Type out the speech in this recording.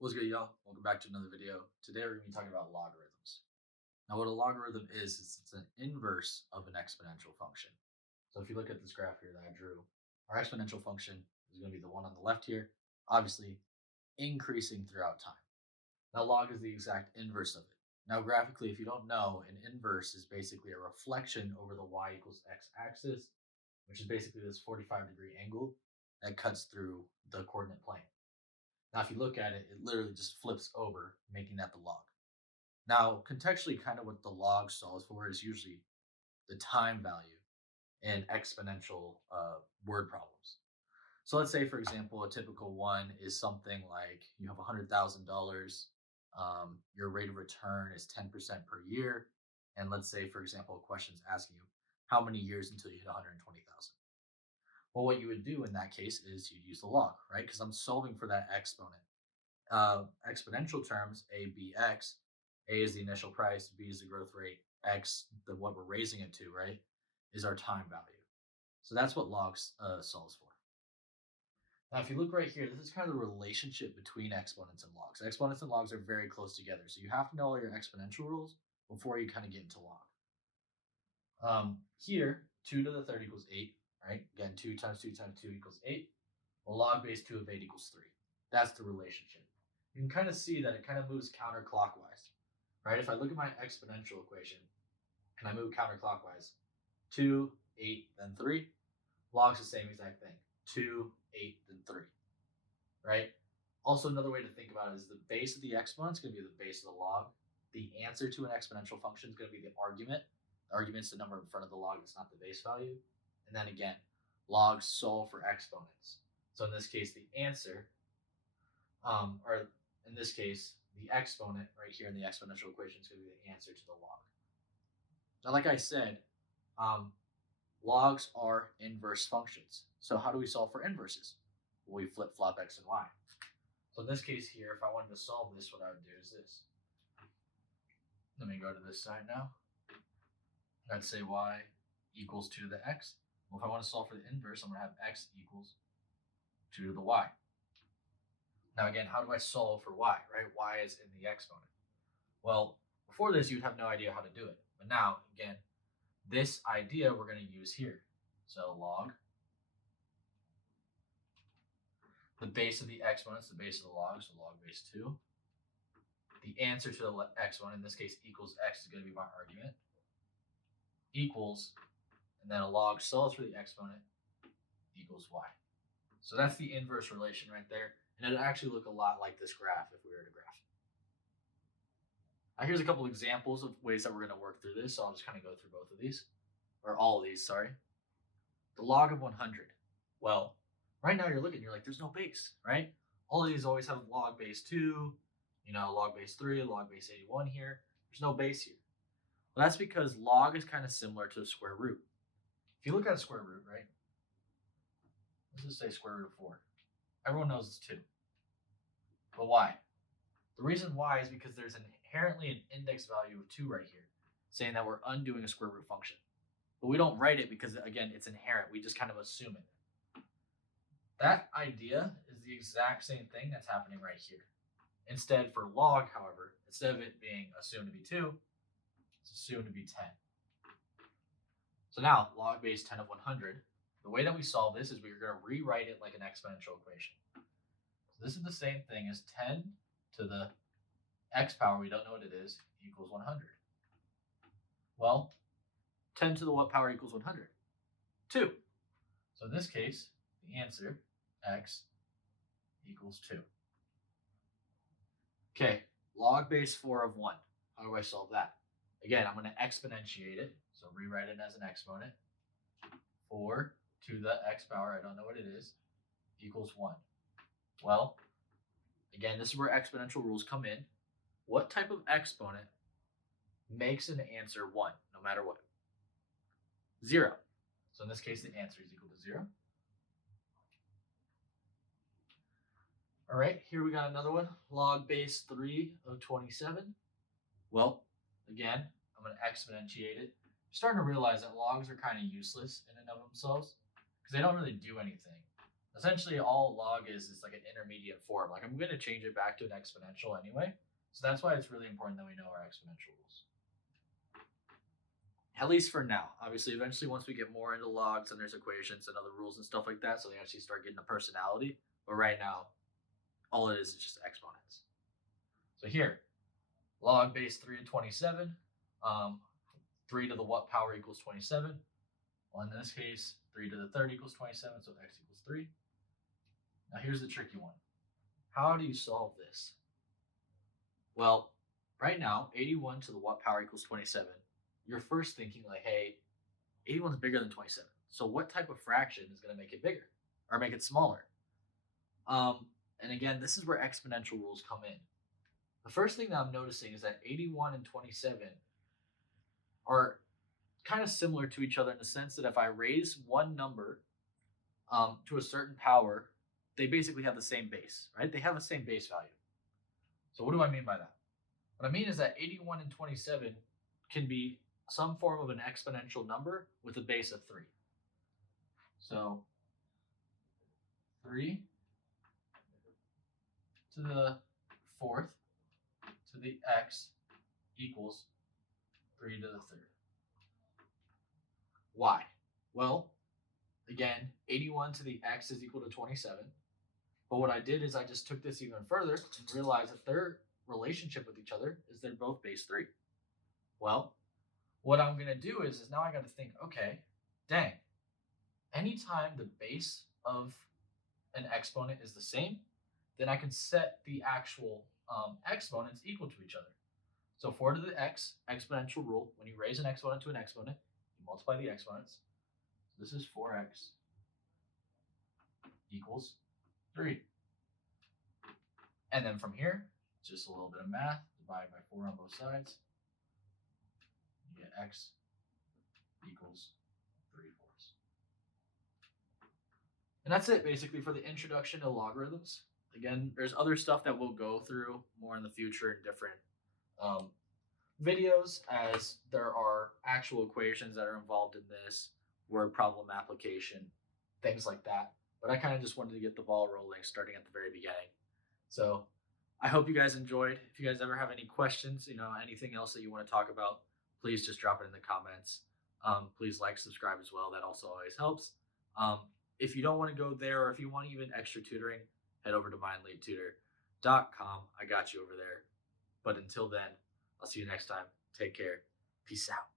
What's good, y'all? Welcome back to another video. Today we're going to be talking about logarithms. Now, what a logarithm is it's an inverse of an exponential function. So if you look at this graph here that I drew, our exponential function is going to be the one on the left here, obviously increasing throughout time. Now, log is the exact inverse of it. Now, graphically, if you don't know, an inverse is basically a reflection over the y equals x axis, which is basically this 45-degree angle that cuts through the coordinate plane. Now, if you look at it, it literally just flips over, making that the log. Now, contextually, kind of what the log solves for is usually the time value in exponential word problems. So let's say, for example, a typical one is something like you have $100,000, your rate of return is 10% per year, and let's say, for example, a question is asking you how many years until you hit 120,000. Well, what you would do in that case is you'd use the log, right? Because I'm solving for that exponent. Exponential terms, A, B, X. A is the initial price, B is the growth rate, X, what we're raising it to, right, is our time value. So that's what logs solves for. Now, if you look right here, this is kind of the relationship between exponents and logs. Exponents and logs are very close together, so you have to know all your exponential rules before you kind of get into log. Here, 2 to the third equals 8, right? Again, 2 times 2 times 2 equals 8. Well, log base 2 of 8 equals 3. That's the relationship. You can kind of see that it kind of moves counterclockwise, right? If I look at my exponential equation and I move counterclockwise, 2, 8, then 3, log's the same exact thing, 2, 8, then 3, right? Also, another way to think about it is the base of the exponent is going to be the base of the log. The answer to an exponential function is going to be the argument. The argument's the number in front of the log, it's not the base value. And then again, logs solve for exponents. So in this case, the answer, or in this case, the exponent right here in the exponential equation is going to be the answer to the log. Now, like I said, logs are inverse functions. So how do we solve for inverses? Well, we flip-flop x and y. So in this case here, if I wanted to solve this, what I would do is this. Let me go to this side now. I'd say y equals 2 to the x. Well, if I want to solve for the inverse, I'm going to have x equals 2 to the y. Now again, how do I solve for y, right? Y is in the exponent. Well, before this, you'd have no idea how to do it. But now, again, this idea we're going to use here. So log, the base of the exponent is the base of the log, so log base 2. The answer to the exponent, in this case equals x, is going to be my argument, equals, and then a log solves for the exponent, equals y. So that's the inverse relation right there. And it'll actually look a lot like this graph if we were to graph it. Now here's a couple examples of ways that we're going to work through this. So I'll just kind of go through both of these, or all of these, sorry. The log of 100. Well, right now you're looking, you're like, there's no base, right? All of these always have log base 2, log base 3, log base 81 here. There's no base here. Well, that's because log is kind of similar to a square root. If you look at a square root, right? Let's just say square root of 4. Everyone knows it's 2. But why? The reason why is because there's inherently an index value of 2 right here, saying that we're undoing a square root function. But we don't write it because, again, it's inherent. We just kind of assume it. That idea is the exact same thing that's happening right here. Instead, for log, however, instead of it being assumed to be 2, it's assumed to be 10. So now, log base 10 of 100, the way that we solve this is we're going to rewrite it like an exponential equation. So this is the same thing as 10 to the x power, we don't know what it is, equals 100. Well, 10 to the what power equals 100? 2. So in this case, the answer, x equals 2. Okay, log base 4 of 1. How do I solve that? Again, I'm going to exponentiate it, so rewrite it as an exponent. 4 to the x power, I don't know what it is, equals 1. Well, again, this is where exponential rules come in. What type of exponent makes an answer 1, no matter what? 0. So in this case, the answer is equal to 0. All right, here we got another one, log base 3 of 27. Well, again, I'm going to exponentiate it. I'm starting to realize that logs are kind of useless in and of themselves because they don't really do anything. Essentially, all log is like an intermediate form. Like I'm going to change it back to an exponential anyway. So that's why it's really important that we know our exponential rules. At least for now. Obviously, eventually, once we get more into logs and there's equations and other rules and stuff like that, so they actually start getting a personality. But right now, all it is just exponents. So here, log base 3 to 27, 3 to the what power equals 27. Well, in this case, 3 to the third equals 27, so x equals 3. Now here's the tricky one. How do you solve this? Well, right now, 81 to the what power equals 27. You're first thinking like, hey, 81 is bigger than 27. So what type of fraction is going to make it bigger or make it smaller? And again, this is where exponential rules come in. The first thing that I'm noticing is that 81 and 27 are kind of similar to each other in the sense that if I raise one number to a certain power, they basically have the same base, right? They have the same base value. So what do I mean by that? What I mean is that 81 and 27 can be some form of an exponential number with a base of 3. So 3 to the fourth to the x equals 3 to the third. Why? Well, again, 81 to the x is equal to 27. But what I did is I just took this even further and realized that their relationship with each other is they're both base 3. Well, what I'm going to do is now I got to think, okay, dang, anytime the base of an exponent is the same, then I can set the actual exponents equal to each other. So 4 to the x, exponential rule, when you raise an exponent to an exponent, you multiply the exponents. So this is 4x equals 3. And then from here, just a little bit of math, divide by 4 on both sides. You get x equals 3/4. And that's it basically for the introduction to logarithms. Again, there's other stuff that we'll go through more in the future in different videos, as there are actual equations that are involved in this, word problem application, things like that. But I kind of just wanted to get the ball rolling starting at the very beginning. So I hope you guys enjoyed. If you guys ever have any questions, anything else that you want to talk about, please just drop it in the comments. Please like, subscribe as well. That also always helps. If you don't want to go there, or if you want even extra tutoring, head over to mindleadtutor.com. I got you over there. But until then, I'll see you next time. Take care. Peace out.